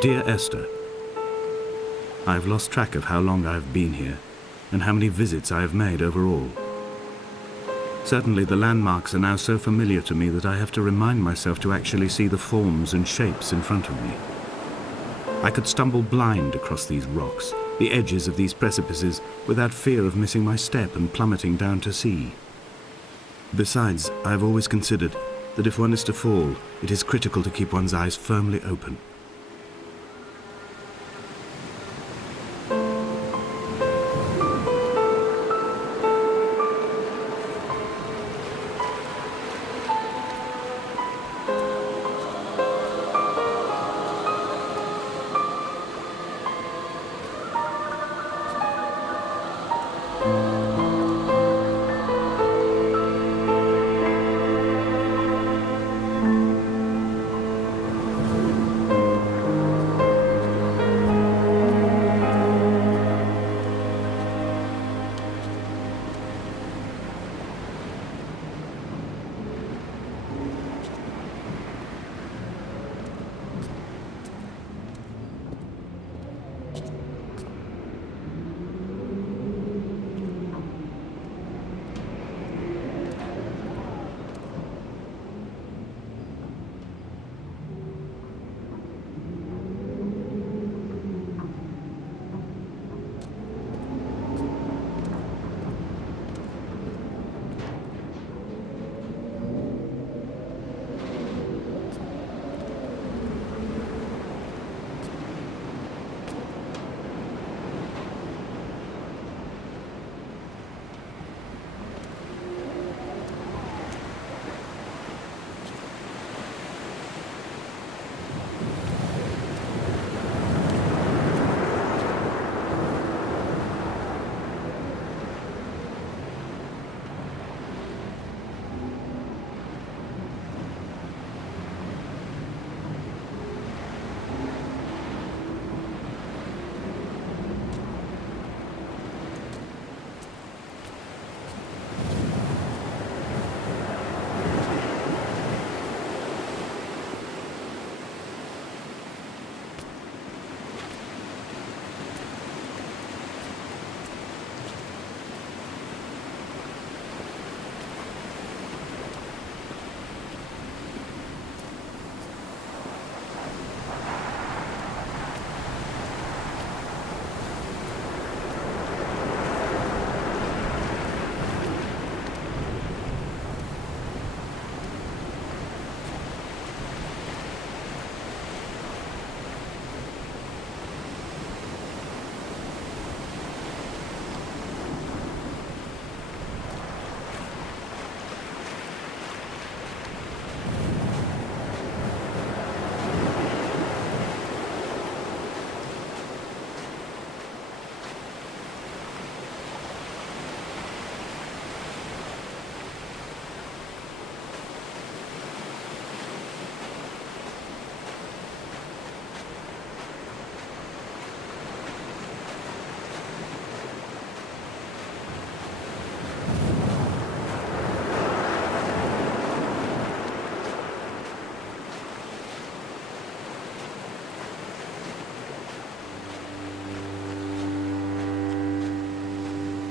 Dear Esther, I have lost track of how long I have been here and how many visits I have made overall. Certainly the landmarks are now so familiar to me that I have to remind myself to actually see the forms and shapes in front of me. I could stumble blind across these rocks, the edges of these precipices, without fear of missing my step and plummeting down to sea. Besides, I have always considered that if one is to fall, it is critical to keep one's eyes firmly open.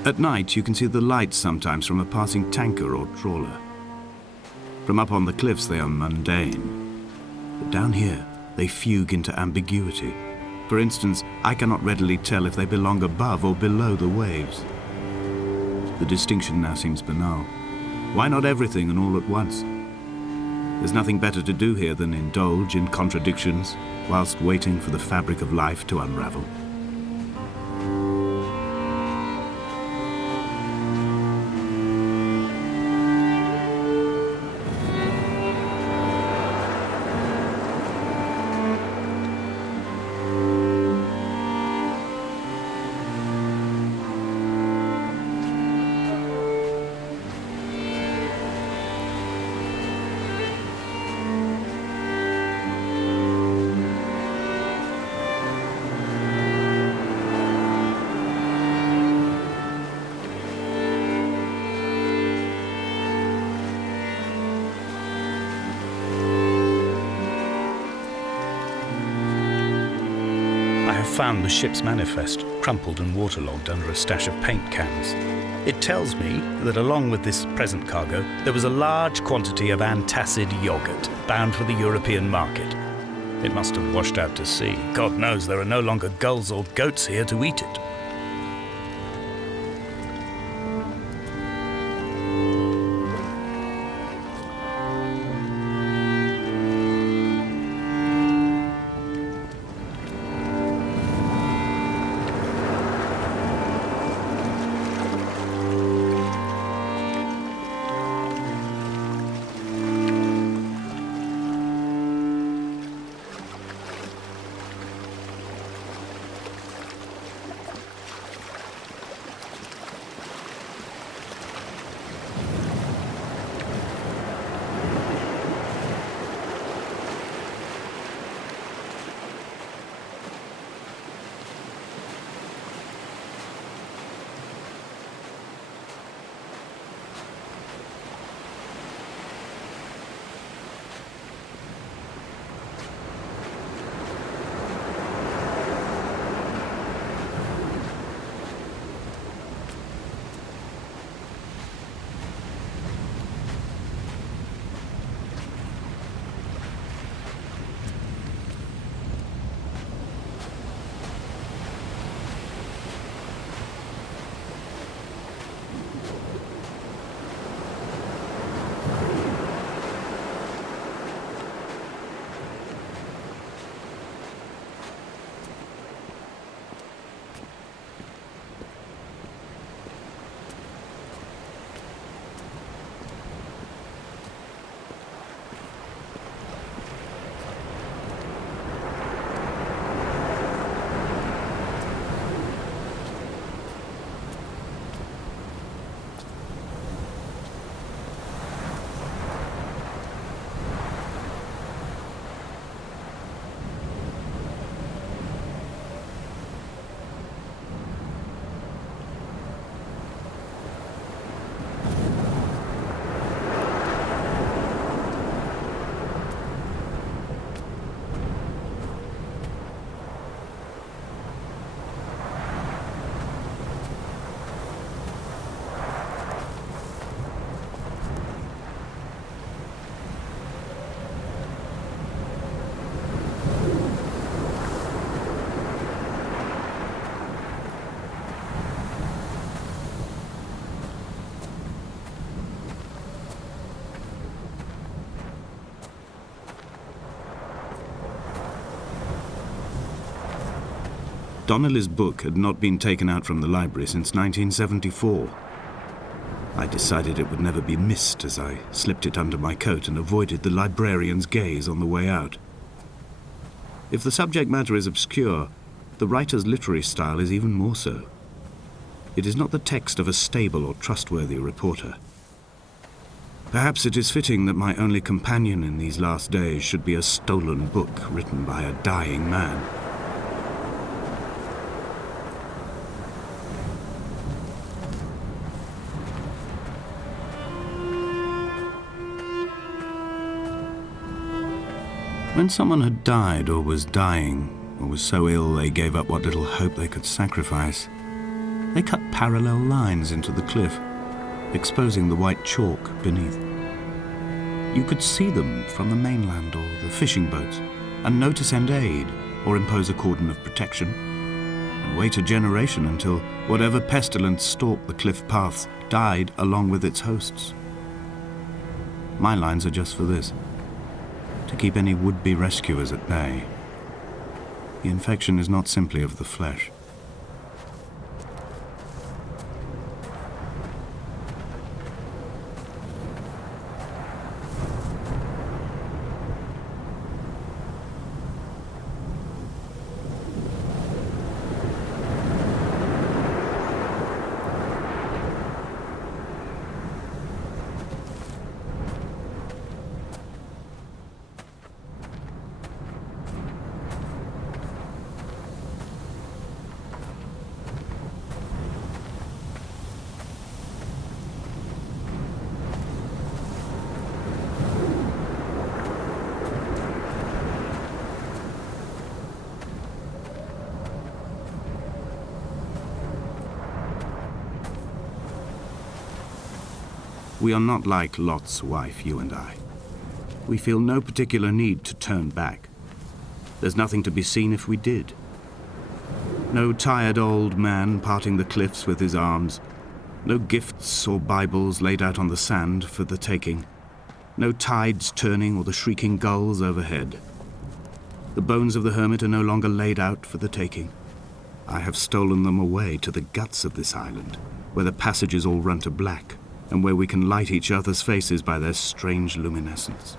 At night, you can see the lights sometimes from a passing tanker or trawler. From up on the cliffs, they are mundane. But down here, they fugue into ambiguity. For instance, I cannot readily tell if they belong above or below the waves. The distinction now seems banal. Why not everything and all at once? There's nothing better to do here than indulge in contradictions whilst waiting for the fabric of life to unravel. found the ship's manifest, crumpled and waterlogged under a stash of paint cans. It tells me that along with this present cargo, there was a large quantity of antacid yogurt bound for the European market. It must have washed out to sea. God knows there are no longer gulls or goats here to eat it. Donnelly's book had not been taken out from the library since 1974. I decided it would never be missed as I slipped it under my coat and avoided the librarian's gaze on the way out. If the subject matter is obscure, the writer's literary style is even more so. It is not the text of a stable or trustworthy reporter. Perhaps it is fitting that my only companion in these last days should be a stolen book written by a dying man. When someone had died or was dying, or was so ill they gave up what little hope they could sacrifice, they cut parallel lines into the cliff, exposing the white chalk beneath. You could see them from the mainland or the fishing boats, and know to send aid or impose a cordon of protection, and wait a generation until whatever pestilence stalked the cliff paths died along with its hosts. My lines are just for this: to keep any would-be rescuers at bay. The infection is not simply of the flesh. We are not like Lot's wife, you and I. We feel no particular need to turn back. There's nothing to be seen if we did. No tired old man parting the cliffs with his arms. No gifts or Bibles laid out on the sand for the taking. No tides turning or the shrieking gulls overhead. The bones of the hermit are no longer laid out for the taking. I have stolen them away to the guts of this island, where the passages all run to black, and where we can light each other's faces by their strange luminescence.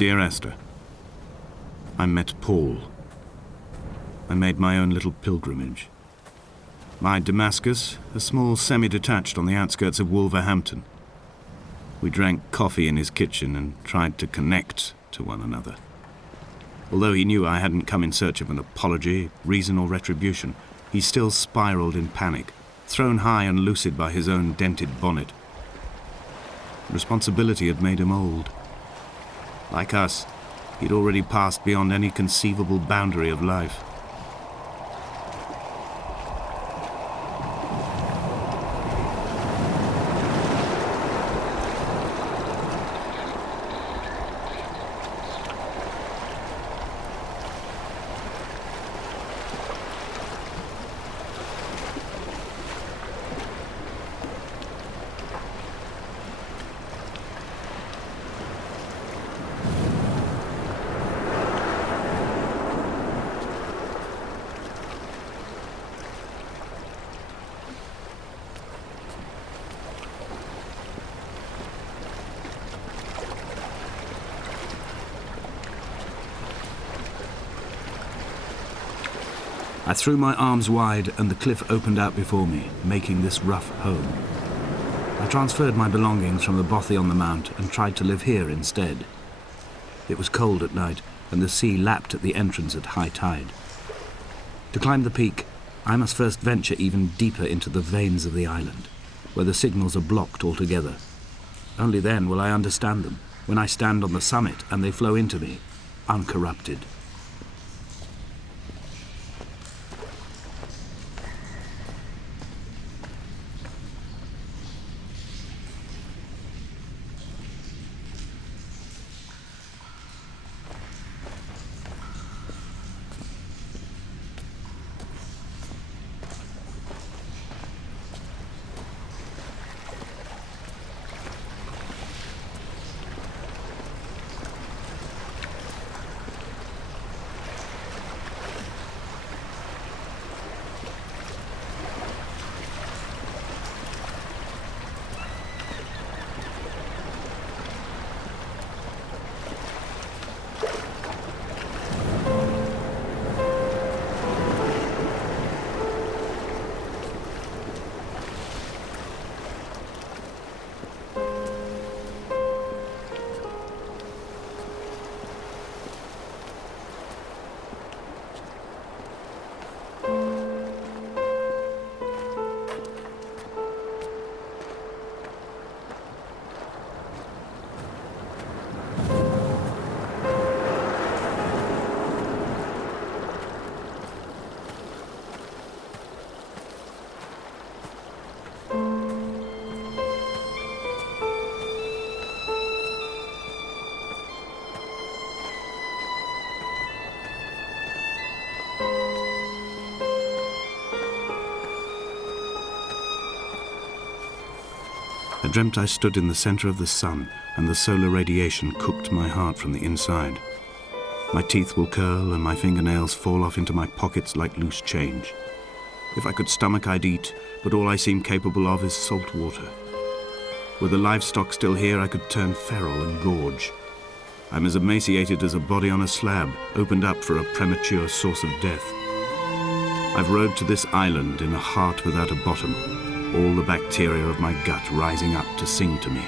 Dear Esther, I met Paul. I made my own little pilgrimage. My Damascus, a small semi-detached on the outskirts of Wolverhampton. We drank coffee in his kitchen and tried to connect to one another. Although he knew I hadn't come in search of an apology, reason or retribution, he still spiraled in panic, thrown high and lucid by his own dented bonnet. Responsibility had made him old. Like us, he'd already passed beyond any conceivable boundary of life. I threw my arms wide and the cliff opened out before me, making this rough home. I transferred my belongings from the Bothy on the mount and tried to live here instead. It was cold at night and the sea lapped at the entrance at high tide. To climb the peak, I must first venture even deeper into the veins of the island, where the signals are blocked altogether. Only then will I understand them, when I stand on the summit and they flow into me, uncorrupted. I dreamt I stood in the center of the sun, and the solar radiation cooked my heart from the inside. My teeth will curl and my fingernails fall off into my pockets like loose change. If I could stomach, I'd eat, but all I seem capable of is salt water. Were the livestock still here, I could turn feral and gorge. I'm as emaciated as a body on a slab, opened up for a premature source of death. I've rowed to this island in a heart without a bottom, all the bacteria of my gut rising up to sing to me.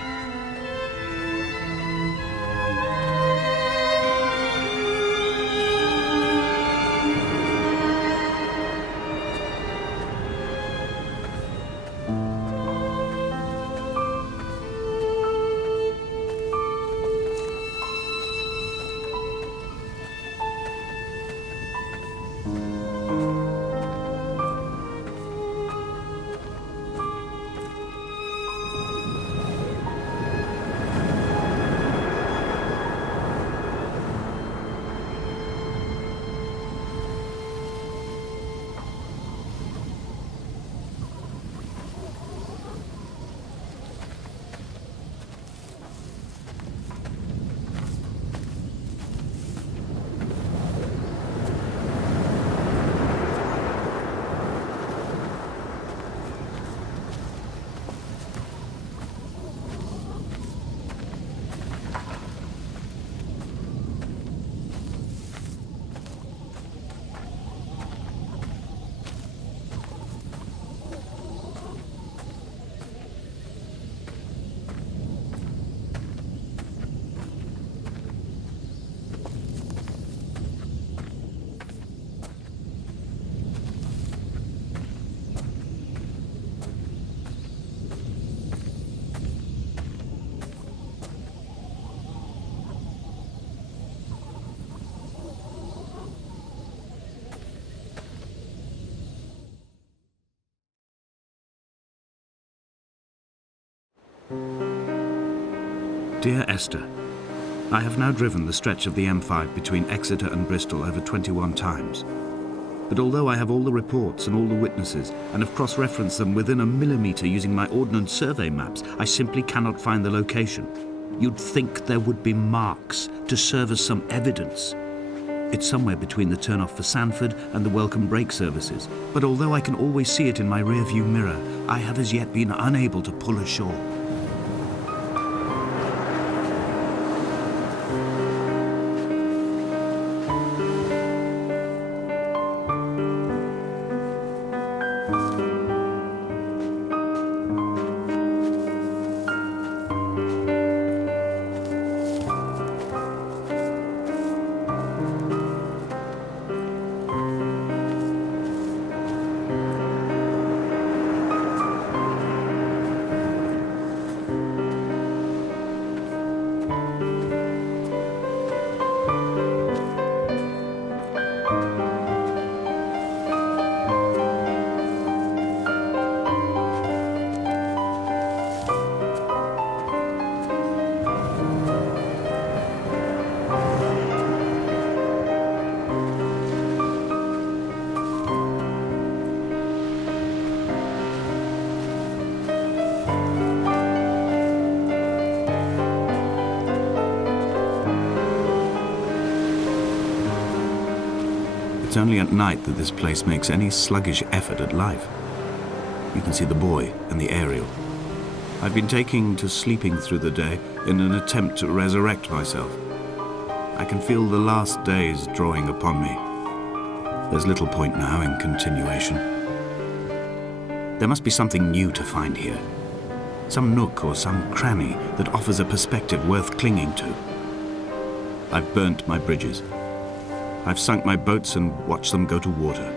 Dear Esther, I have now driven the stretch of the M5 between Exeter and Bristol over 21 times. But although I have all the reports and all the witnesses, and have cross-referenced them within a millimetre using my Ordnance Survey maps, I simply cannot find the location. You'd think there would be marks to serve as some evidence. It's somewhere between the turn-off for Sandford and the welcome brake services. But although I can always see it in my rear-view mirror, I have as yet been unable to pull ashore. It's only at night that this place makes any sluggish effort at life. You can see the buoy and the aerial. I've been taking to sleeping through the day in an attempt to resurrect myself. I can feel the last days drawing upon me. There's little point now in continuation. There must be something new to find here. Some nook or some cranny that offers a perspective worth clinging to. I've burnt my bridges. I've sunk my boats and watched them go to water.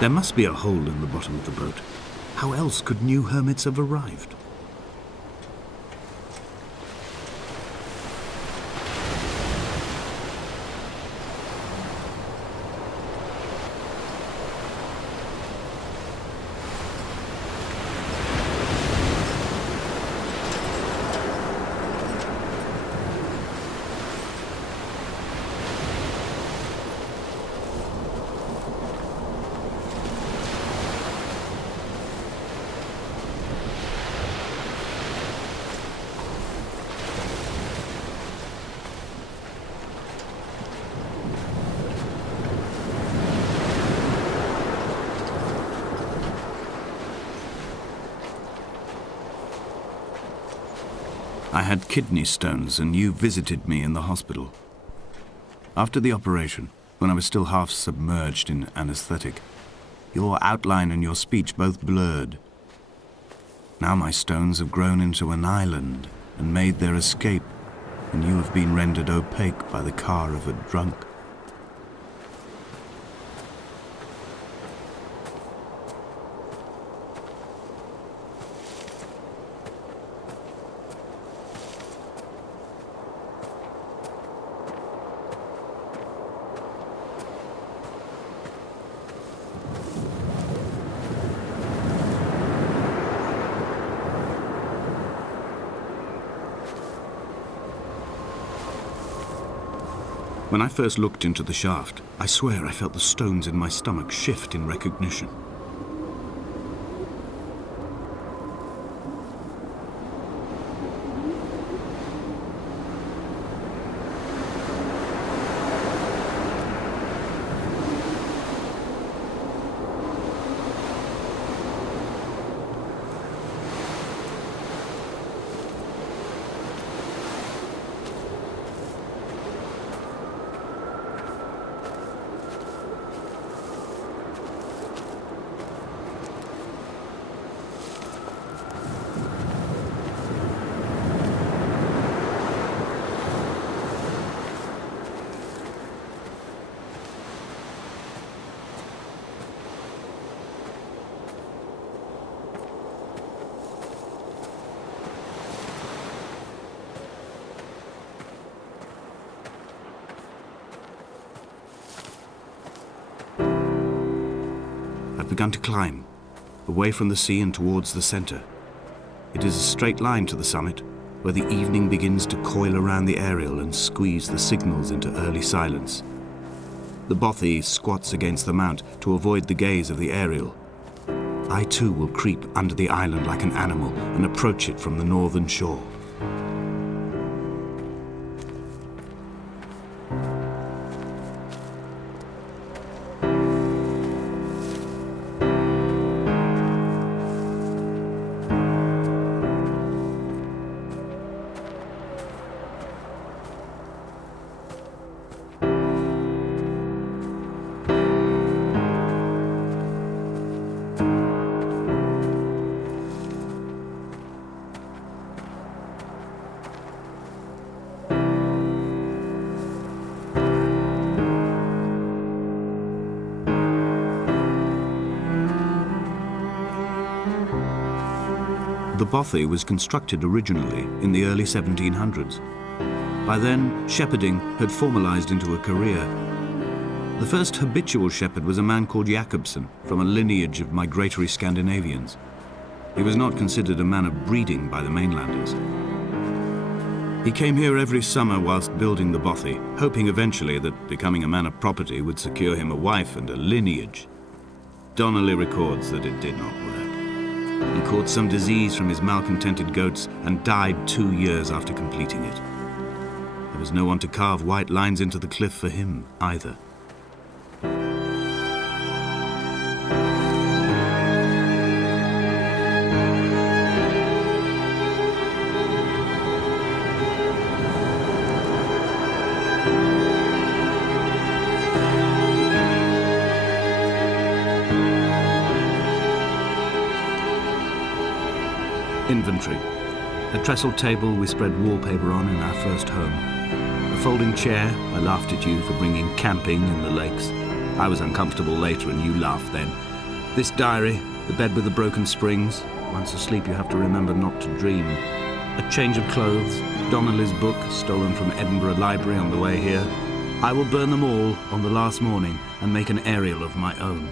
There must be a hole in the bottom of the boat. How else could new hermits have arrived? I had kidney stones, and you visited me in the hospital. After the operation, when I was still half submerged in anesthetic, your outline and your speech both blurred. Now my stones have grown into an island and made their escape, and you have been rendered opaque by the car of a drunk. When I first looked into the shaft, I swear I felt the stones in my stomach shift in recognition. I've begun to climb, away from the sea and towards the center. It is a straight line to the summit, where the evening begins to coil around the aerial and squeeze the signals into early silence. The Bothy squats against the mount to avoid the gaze of the aerial. I too will creep under the island like an animal and approach it from the northern shore. The Bothy was constructed originally in the early 1700s. By then, shepherding had formalized into a career. The first habitual shepherd was a man called Jakobsen, from a lineage of migratory Scandinavians. He was not considered a man of breeding by the mainlanders. He came here every summer whilst building the Bothy, hoping eventually that becoming a man of property would secure him a wife and a lineage. Donnelly records that it did not work. He caught some disease from his malcontented goats and died 2 years after completing it. There was no one to carve white lines into the cliff for him either. Inventory. A trestle table we spread wallpaper on in our first home. A folding chair. I laughed at you for bringing camping in the lakes. I was uncomfortable later and you laughed then. This diary, the bed with the broken springs. Once asleep, you have to remember not to dream. A change of clothes, Donnelly's book, stolen from Edinburgh Library on the way here. I will burn them all on the last morning and make an aerial of my own.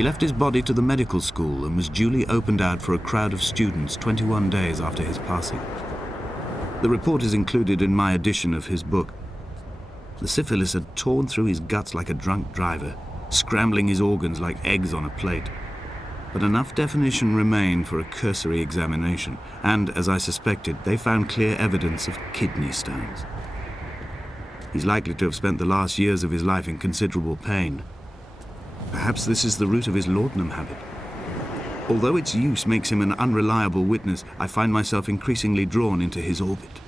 He left his body to the medical school and was duly opened out for a crowd of students 21 days after his passing. The report is included in my edition of his book. The syphilis had torn through his guts like a drunk driver, scrambling his organs like eggs on a plate. But enough definition remained for a cursory examination, and, as I suspected, they found clear evidence of kidney stones. He's likely to have spent the last years of his life in considerable pain. Perhaps this is the root of his laudanum habit. Although its use makes him an unreliable witness, I find myself increasingly drawn into his orbit.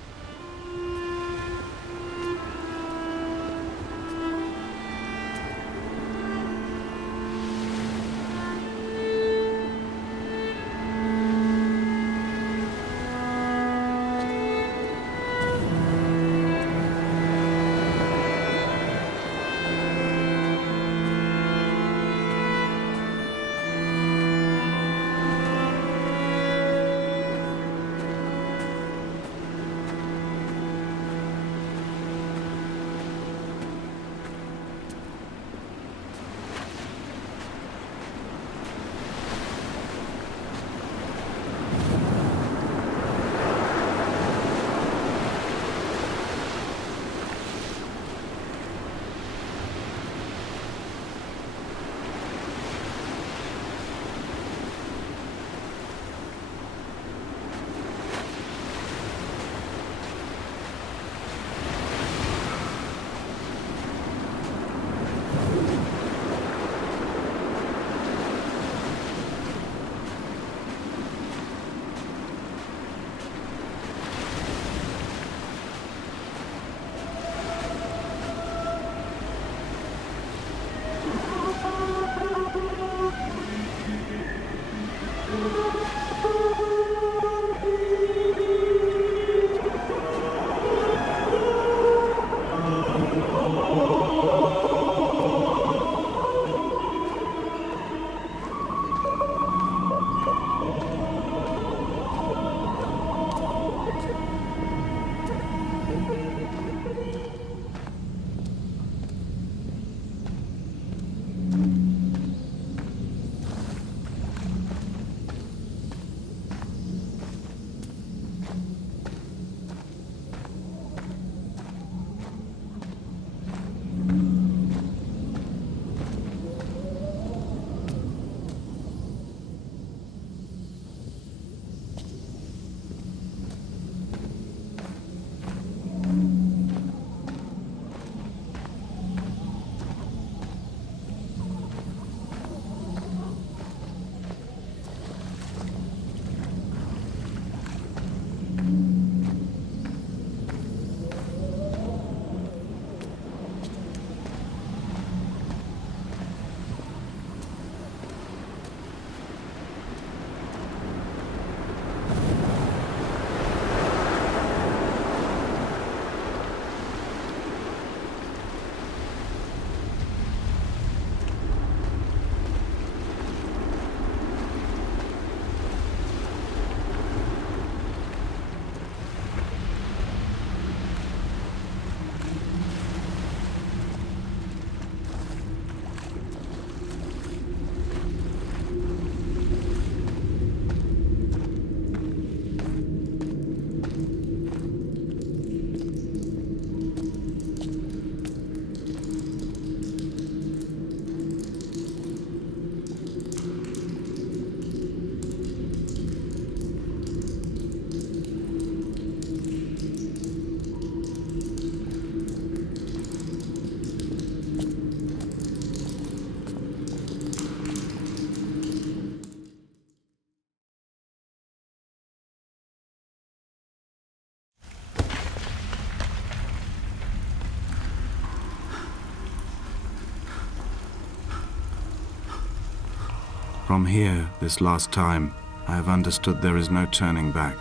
From here, this last time, I have understood there is no turning back.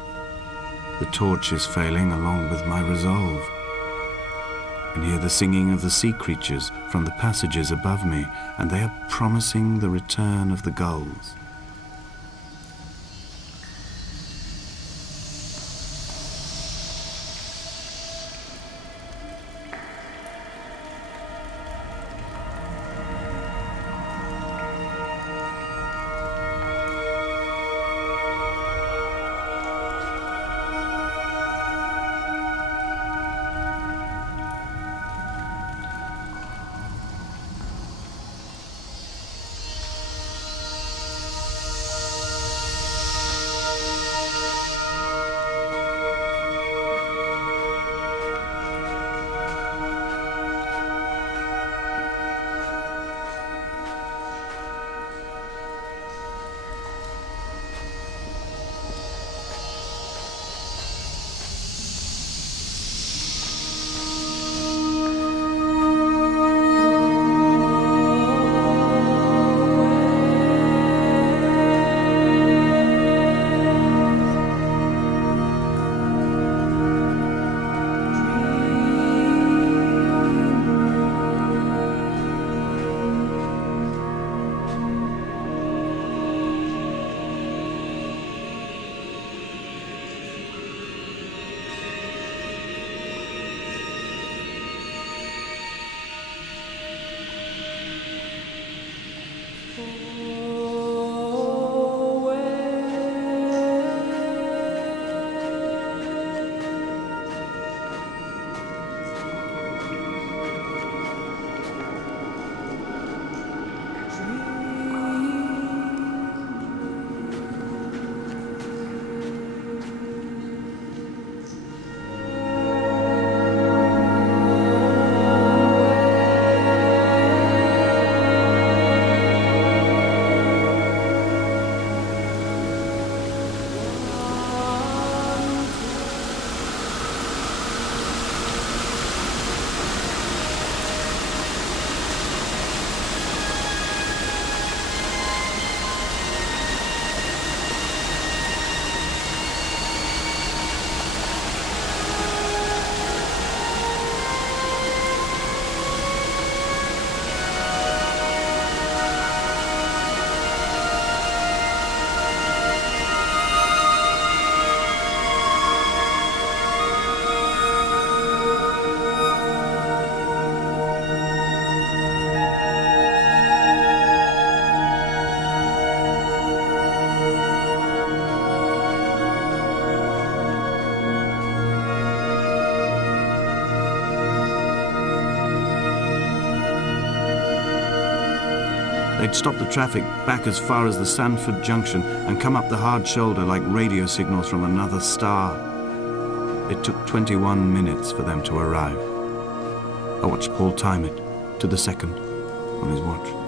The torch is failing along with my resolve. I can hear the singing of the sea creatures from the passages above me, and they are promising the return of the gulls. They'd stop the traffic back as far as the Sanford Junction and come up the hard shoulder like radio signals from another star. It took 21 minutes for them to arrive. I watched Paul time it to the second on his watch.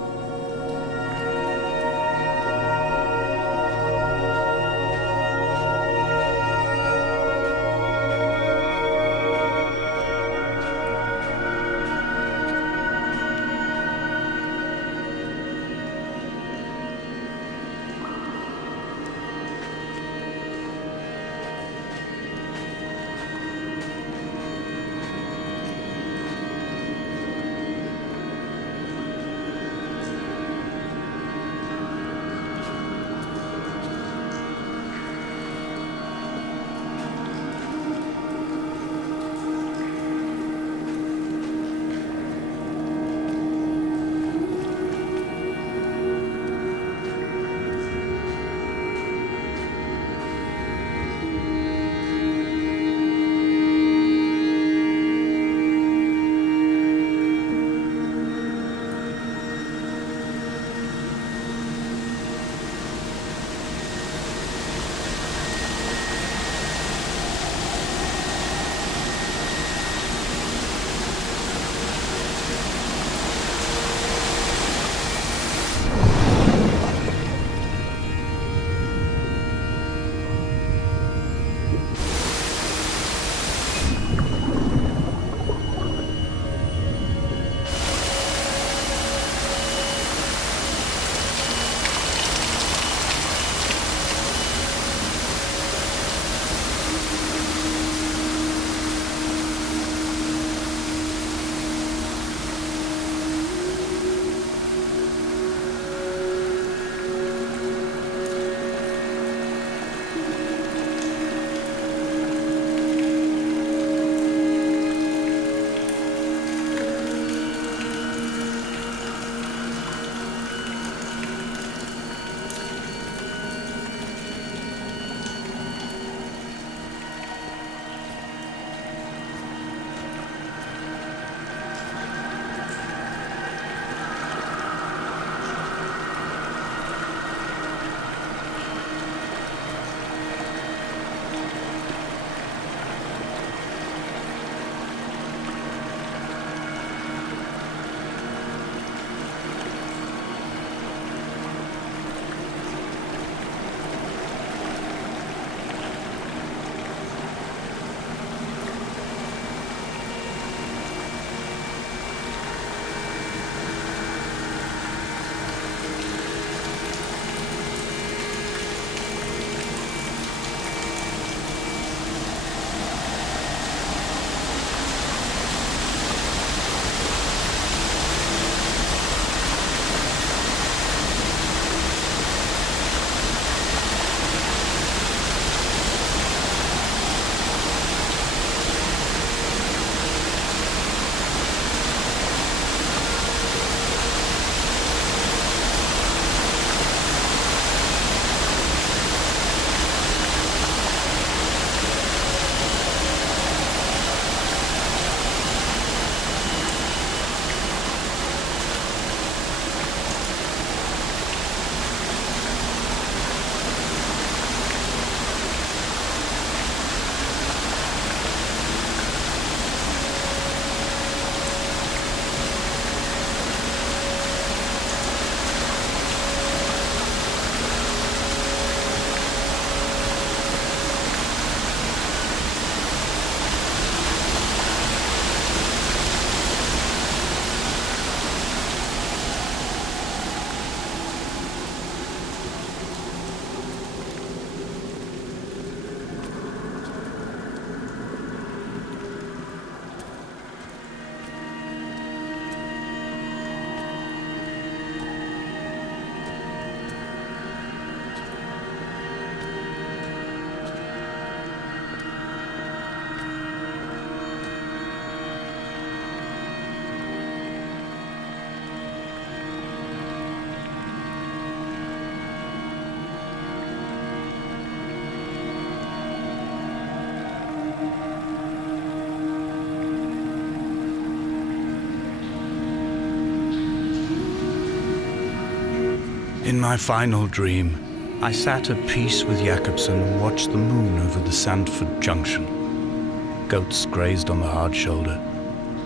In my final dream, I sat at peace with Jakobsen and watched the moon over the Sandford Junction. Goats grazed on the hard shoulder,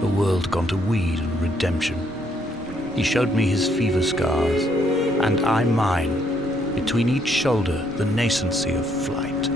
a world gone to weed and redemption. He showed me his fever scars, and I mine, between each shoulder the nascency of flight.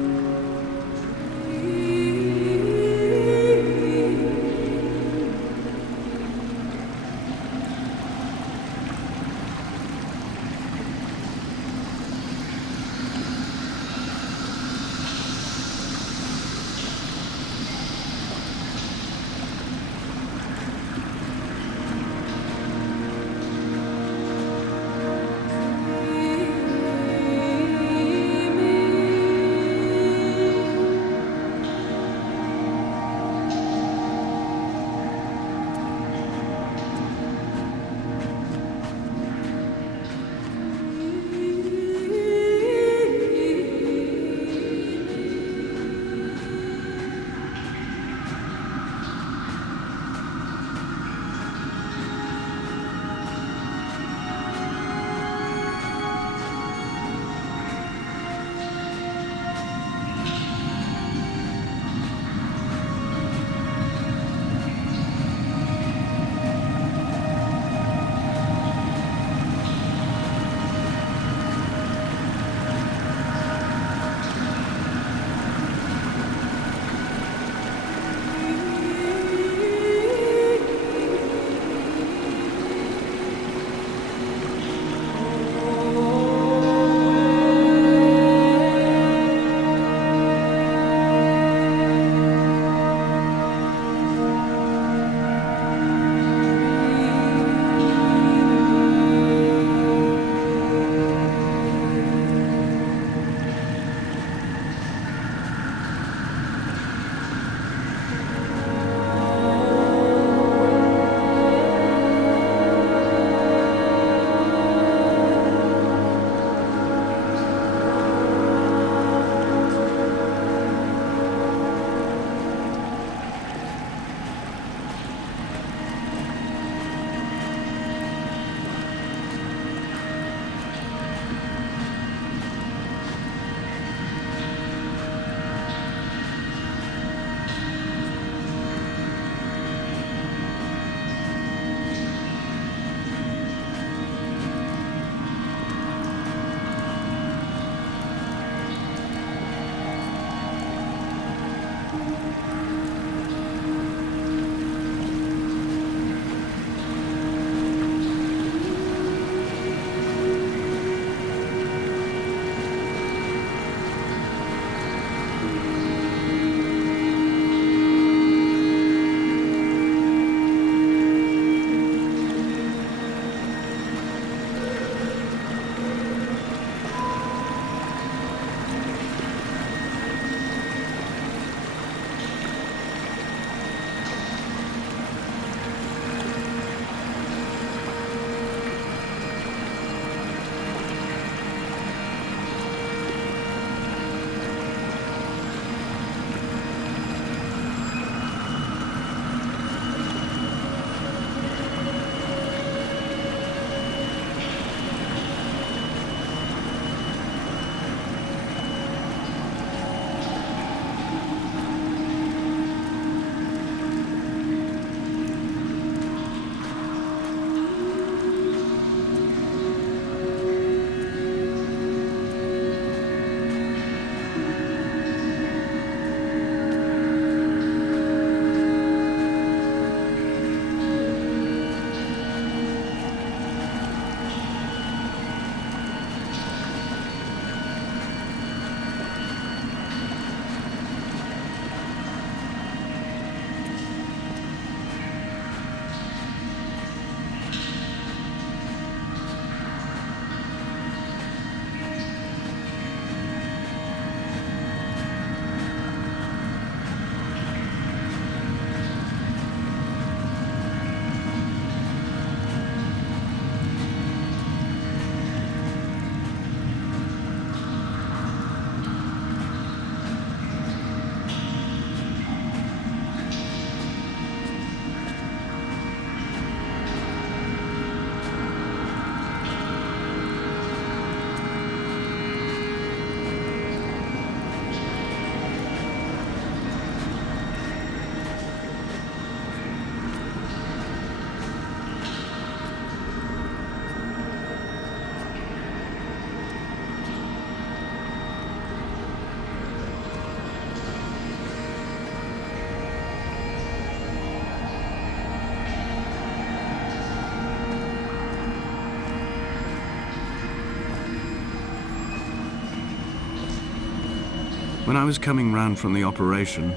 When I was coming round from the operation,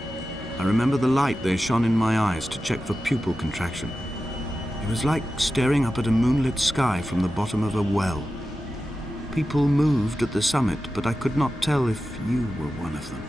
I remember the light they shone in my eyes to check for pupil contraction. It was like staring up at a moonlit sky from the bottom of a well. People moved at the summit, but I could not tell if you were one of them.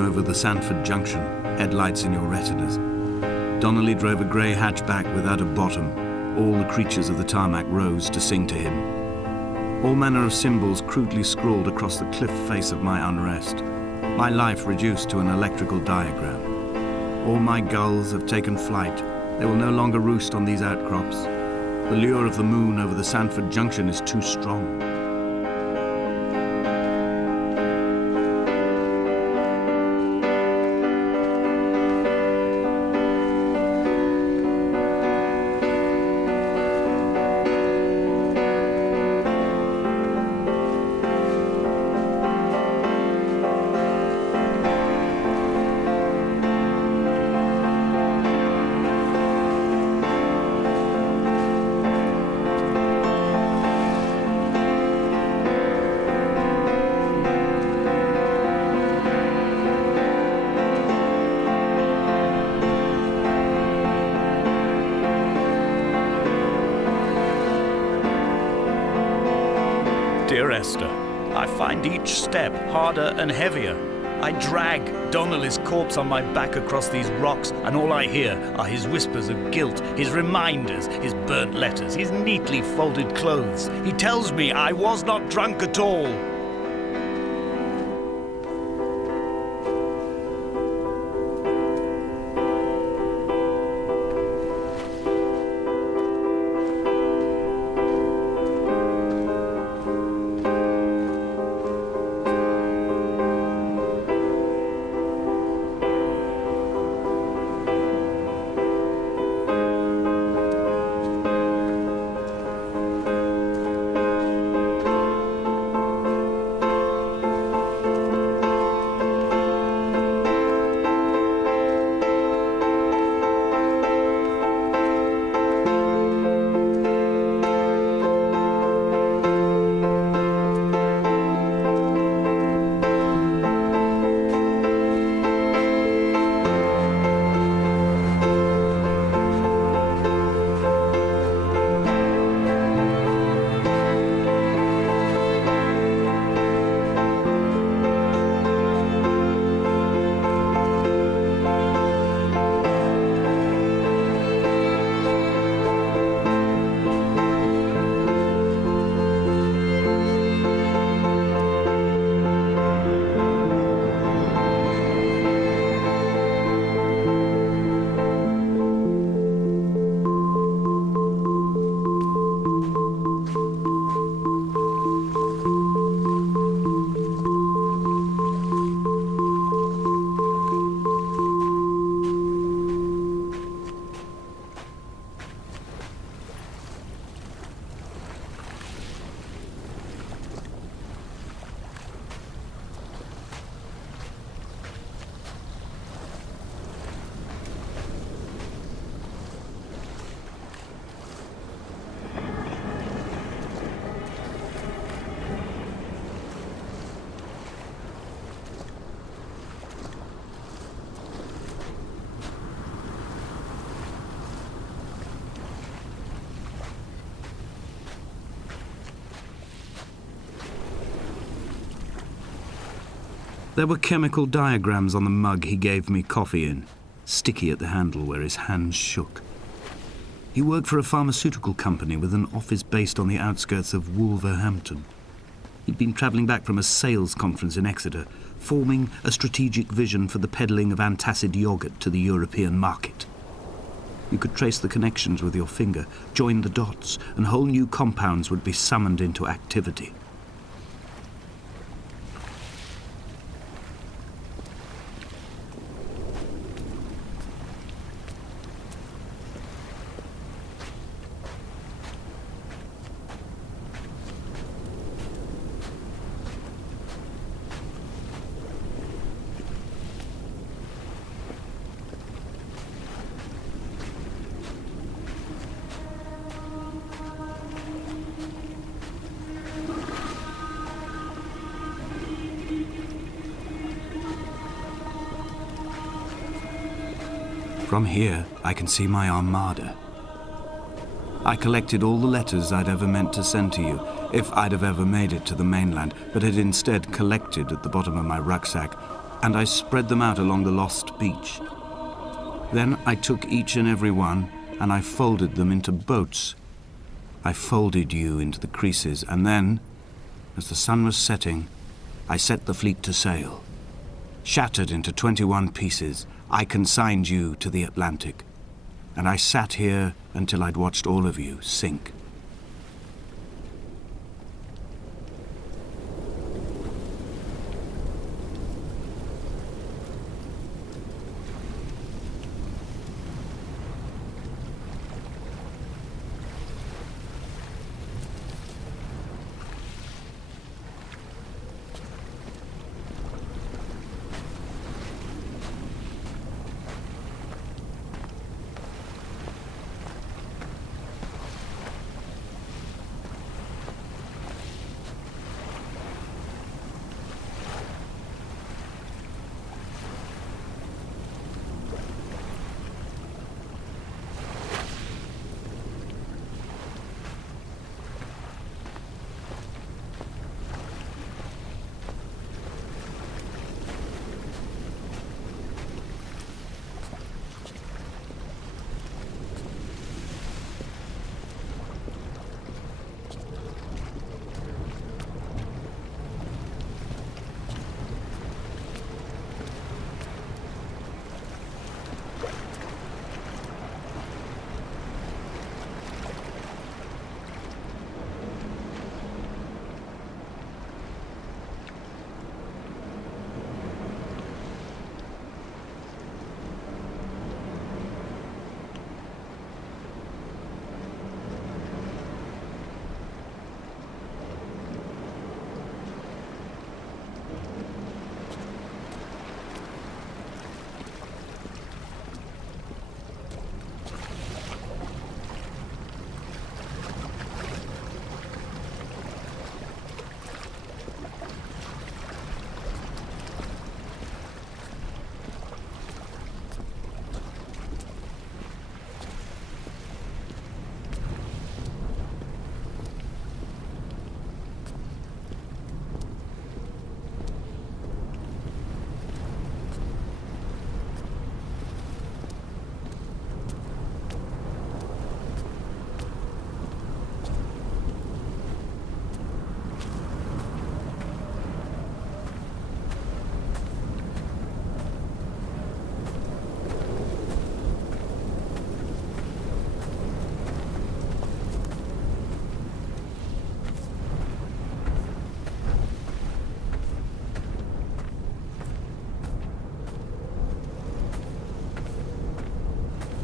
moon over the Sanford Junction, headlights in your retinas. Donnelly drove a grey hatchback without a bottom. All the creatures of the tarmac rose to sing to him. All manner of symbols crudely scrawled across the cliff face of my unrest. My life reduced to an electrical diagram. All my gulls have taken flight. They will no longer roost on these outcrops. The lure of the moon over the Sanford Junction is too strong. Dear Esther, I find each step harder and heavier. I drag Donnelly's corpse on my back across these rocks, and all I hear are his whispers of guilt, his reminders, his burnt letters, his neatly folded clothes. He tells me I was not drunk at all. There were chemical diagrams on the mug he gave me coffee in, sticky at the handle where his hands shook. He worked for a pharmaceutical company with an office based on the outskirts of Wolverhampton. He'd been travelling back from a sales conference in Exeter, forming a strategic vision for the peddling of antacid yogurt to the European market. You could trace the connections with your finger, join the dots, and whole new compounds would be summoned into activity. From here, I can see my armada. I collected all the letters I'd ever meant to send to you, if I'd have ever made it to the mainland, but had instead collected at the bottom of my rucksack and I spread them out along the lost beach. Then I took each and every one, and I folded them into boats. I folded you into the creases, and then, as the sun was setting, I set the fleet to sail. Shattered into 21 pieces, I consigned you to the Atlantic, and I sat here until I'd watched all of you sink.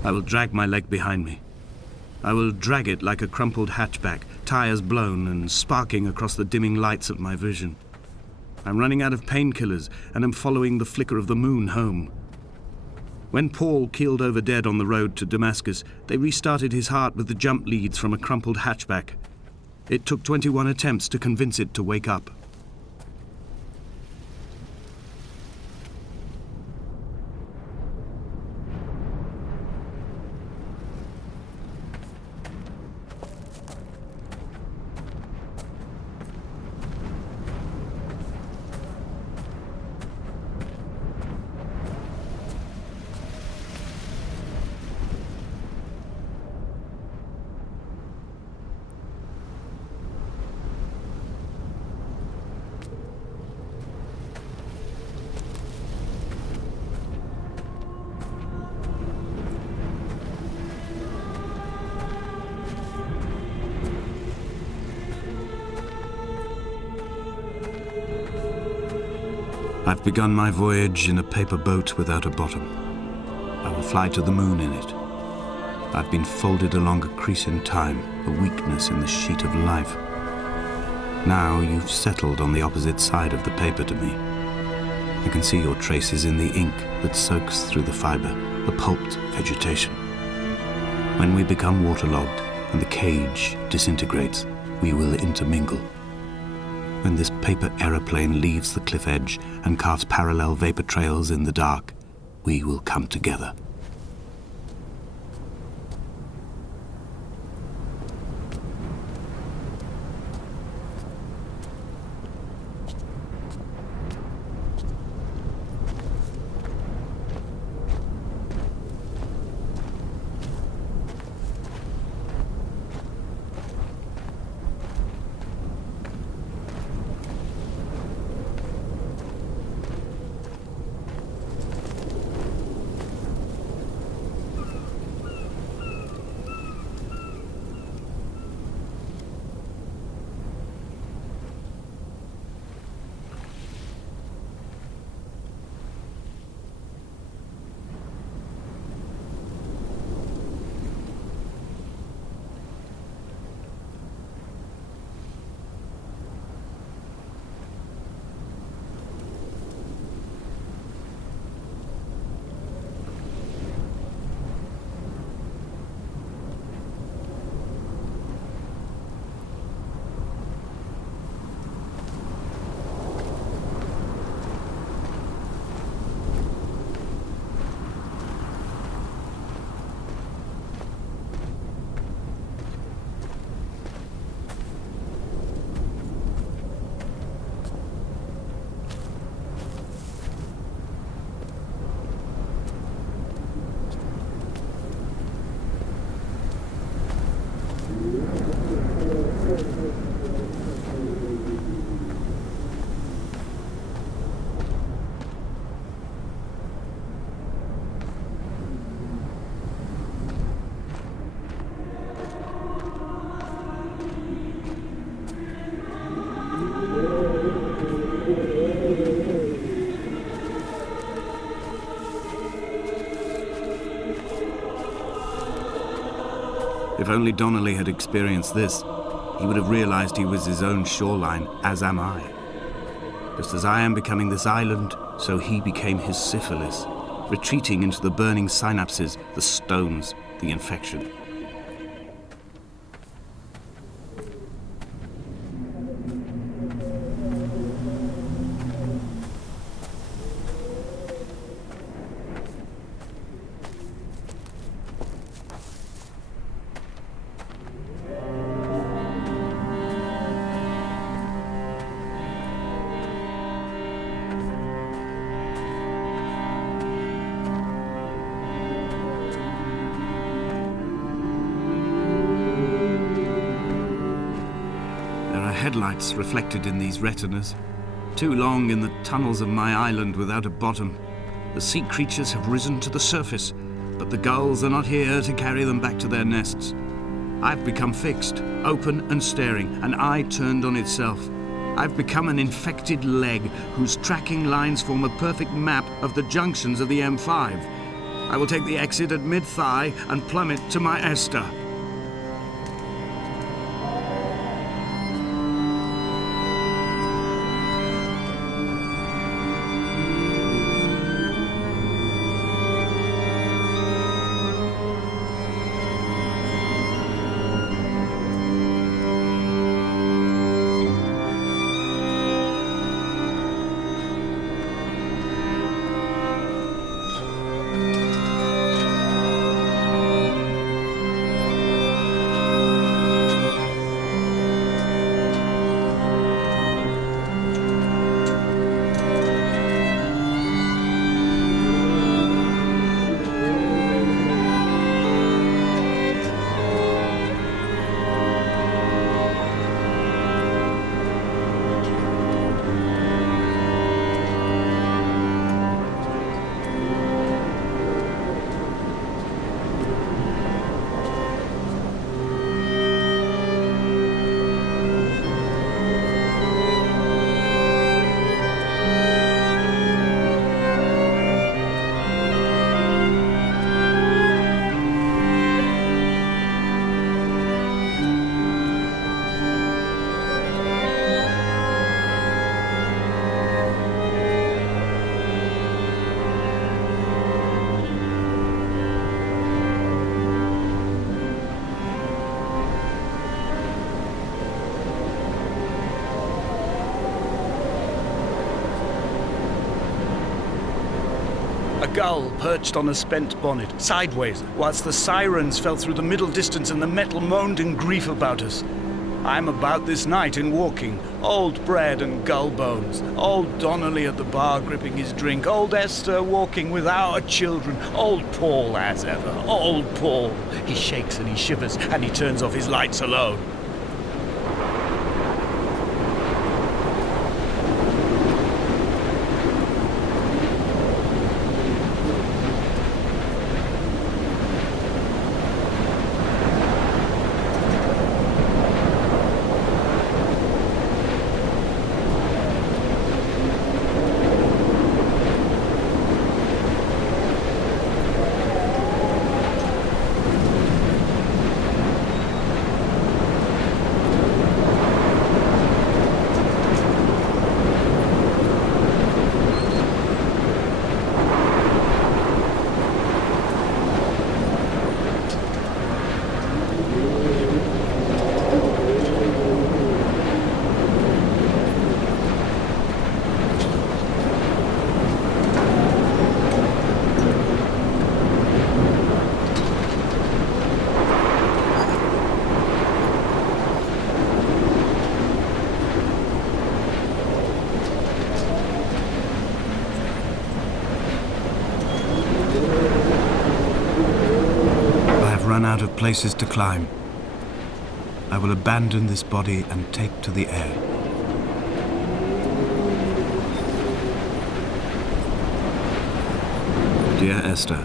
I will drag my leg behind me. I will drag it like a crumpled hatchback, tires blown and sparking across the dimming lights of my vision. I'm running out of painkillers and am following the flicker of the moon home. When Paul keeled over dead on the road to Damascus, they restarted his heart with the jump leads from a crumpled hatchback. It took 21 attempts to convince it to wake up. I've begun my voyage in a paper boat without a bottom. I will fly to the moon in it. I've been folded along a crease in time, a weakness in the sheet of life. Now you've settled on the opposite side of the paper to me. I can see your traces in the ink that soaks through the fiber, the pulped vegetation. When we become waterlogged and the cage disintegrates, we will intermingle. When this paper aeroplane leaves the cliff edge and carves parallel vapor trails in the dark, we will come together. If only Donnelly had experienced this, he would have realized he was his own shoreline, as am I. Just as I am becoming this island, so he became his syphilis, retreating into the burning synapses, the stones, the infection. Headlights reflected in these retinas. Too long in the tunnels of my island without a bottom. The sea creatures have risen to the surface, but the gulls are not here to carry them back to their nests. I've become fixed, open and staring, an eye turned on itself. I've become an infected leg whose tracking lines form a perfect map of the junctions of the M5. I will take the exit at mid-thigh and plummet to my Esther. A gull perched on a spent bonnet, sideways, whilst the sirens fell through the middle distance and the metal moaned in grief about us. I'm about this night in walking, old bread and gull bones, old Donnelly at the bar gripping his drink, old Esther walking with our children, old Paul as ever, old Paul. He shakes and he shivers and he turns off his lights alone. Out of places to climb. I will abandon this body and take to the air. Dear Esther,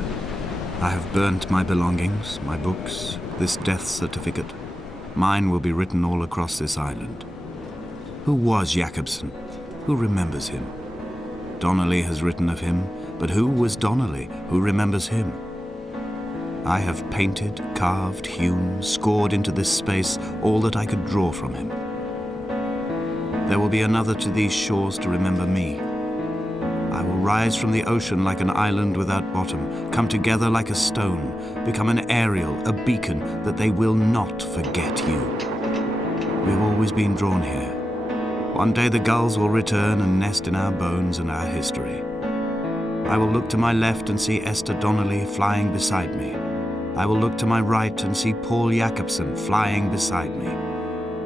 I have burnt my belongings, my books, this death certificate. Mine will be written all across this island. Who was Jakobsen? Who remembers him? Donnelly has written of him, but who was Donnelly? Who remembers him? I have painted, carved, hewn, scored into this space all that I could draw from him. There will be another to these shores to remember me. I will rise from the ocean like an island without bottom, come together like a stone, become an aerial, a beacon that they will not forget you. We've always been drawn here. One day the gulls will return and nest in our bones and our history. I will look to my left and see Esther Donnelly flying beside me. I will look to my right and see Paul Jacobsen flying beside me.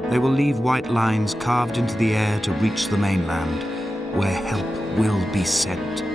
They will leave white lines carved into the air to reach the mainland, where help will be sent.